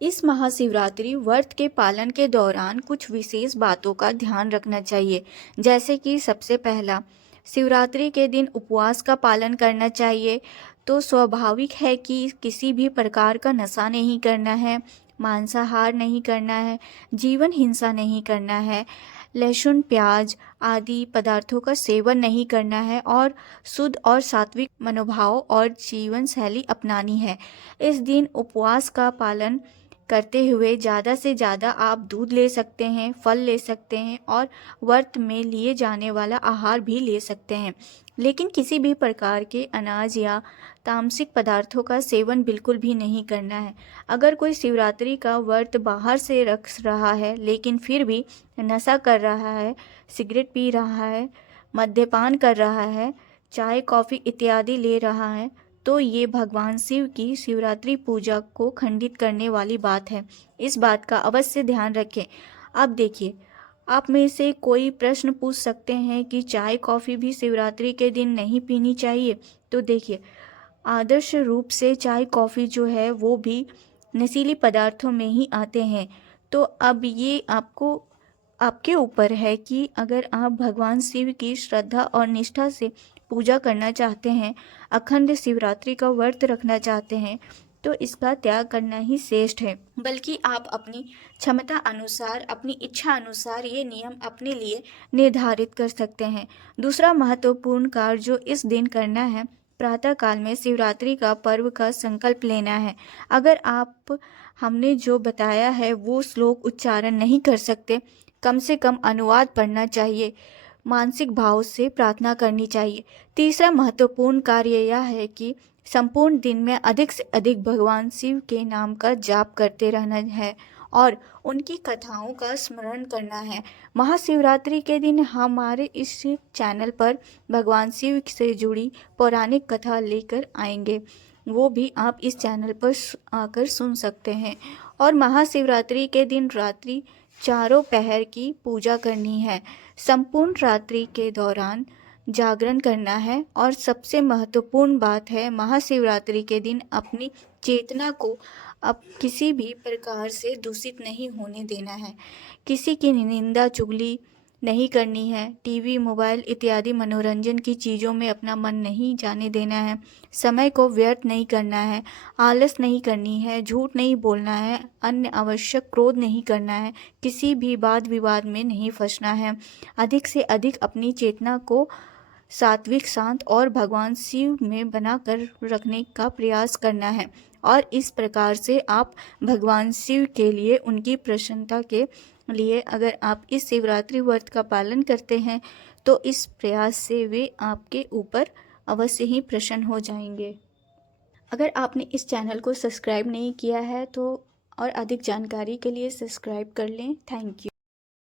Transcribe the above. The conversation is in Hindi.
इस महाशिवरात्रि व्रत के पालन के दौरान कुछ विशेष बातों का ध्यान रखना चाहिए। जैसे कि सबसे पहला, शिवरात्रि के दिन उपवास का पालन करना चाहिए। तो स्वाभाविक है कि किसी भी प्रकार का नशा नहीं करना है, मांसाहार नहीं करना है, जीवन हिंसा नहीं करना है, लहसुन प्याज आदि पदार्थों का सेवन नहीं करना है और शुद्ध और सात्विक मनोभाव और जीवन शैली अपनानी है। इस दिन उपवास का पालन करते हुए ज़्यादा से ज़्यादा आप दूध ले सकते हैं, फल ले सकते हैं और व्रत में लिए जाने वाला आहार भी ले सकते हैं। लेकिन किसी भी प्रकार के अनाज या तामसिक पदार्थों का सेवन बिल्कुल भी नहीं करना है। अगर कोई शिवरात्रि का व्रत बाहर से रख रहा है लेकिन फिर भी नशा कर रहा है, सिगरेट पी रहा है, मद्यपान कर रहा है, चाय कॉफ़ी इत्यादि ले रहा है, तो ये भगवान शिव की शिवरात्रि पूजा को खंडित करने वाली बात है। इस बात का अवश्य ध्यान रखें। अब देखिए, आप में से कोई प्रश्न पूछ सकते हैं कि चाय कॉफ़ी भी शिवरात्रि के दिन नहीं पीनी चाहिए। तो देखिए, आदर्श रूप से चाय कॉफ़ी जो है वो भी नशीली पदार्थों में ही आते हैं। तो अब ये आपके ऊपर है कि अगर आप भगवान शिव की श्रद्धा और निष्ठा से पूजा करना चाहते हैं, अखंड शिवरात्रि का व्रत रखना चाहते हैं, तो इसका त्याग करना ही श्रेष्ठ है। बल्कि आप अपनी क्षमता अनुसार, अपनी इच्छा अनुसार ये नियम अपने लिए निर्धारित कर सकते हैं। दूसरा महत्वपूर्ण कार्य जो इस दिन करना है, प्रातः काल में शिवरात्रि का पर्व का संकल्प लेना है। अगर आप हमने जो बताया है वो श्लोक उच्चारण नहीं कर सकते, कम से कम अनुवाद पढ़ना चाहिए, मानसिक भाव से प्रार्थना करनी चाहिए। तीसरा महत्वपूर्ण कार्य यह है कि संपूर्ण दिन में अधिक से अधिक भगवान शिव के नाम का जाप करते रहना है और उनकी कथाओं का स्मरण करना है। महाशिवरात्रि के दिन हमारे इस चैनल पर भगवान शिव से जुड़ी पौराणिक कथा लेकर आएंगे, वो भी आप इस चैनल पर आकर सुन सकते हैं। और महाशिवरात्रि के दिन रात्रि चारों पहर की पूजा करनी है। संपूर्ण रात्रि के दौरान जागरण करना है और सबसे महत्वपूर्ण बात है, महाशिवरात्रि के दिन अपनी चेतना को अब किसी भी प्रकार से दूषित नहीं होने देना है। किसी की निंदा चुगली नहीं करनी है। टीवी, मोबाइल इत्यादि मनोरंजन की चीज़ों में अपना मन नहीं जाने देना है। समय को व्यर्थ नहीं करना है। आलस नहीं करनी है। झूठ नहीं बोलना है। अन्य आवश्यक क्रोध नहीं करना है। किसी भी वाद विवाद में नहीं फंसना है। अधिक से अधिक अपनी चेतना को सात्विक, शांत और भगवान शिव में बनाकर रखने का प्रयास करना है। और इस प्रकार से आप भगवान शिव के लिए, उनकी प्रसन्नता के लिए अगर आप इस शिवरात्रि व्रत का पालन करते हैं तो इस प्रयास से वे आपके ऊपर अवश्य ही प्रसन्न हो जाएंगे। अगर आपने इस चैनल को सब्सक्राइब नहीं किया है तो और अधिक जानकारी के लिए सब्सक्राइब कर लें। Thank you.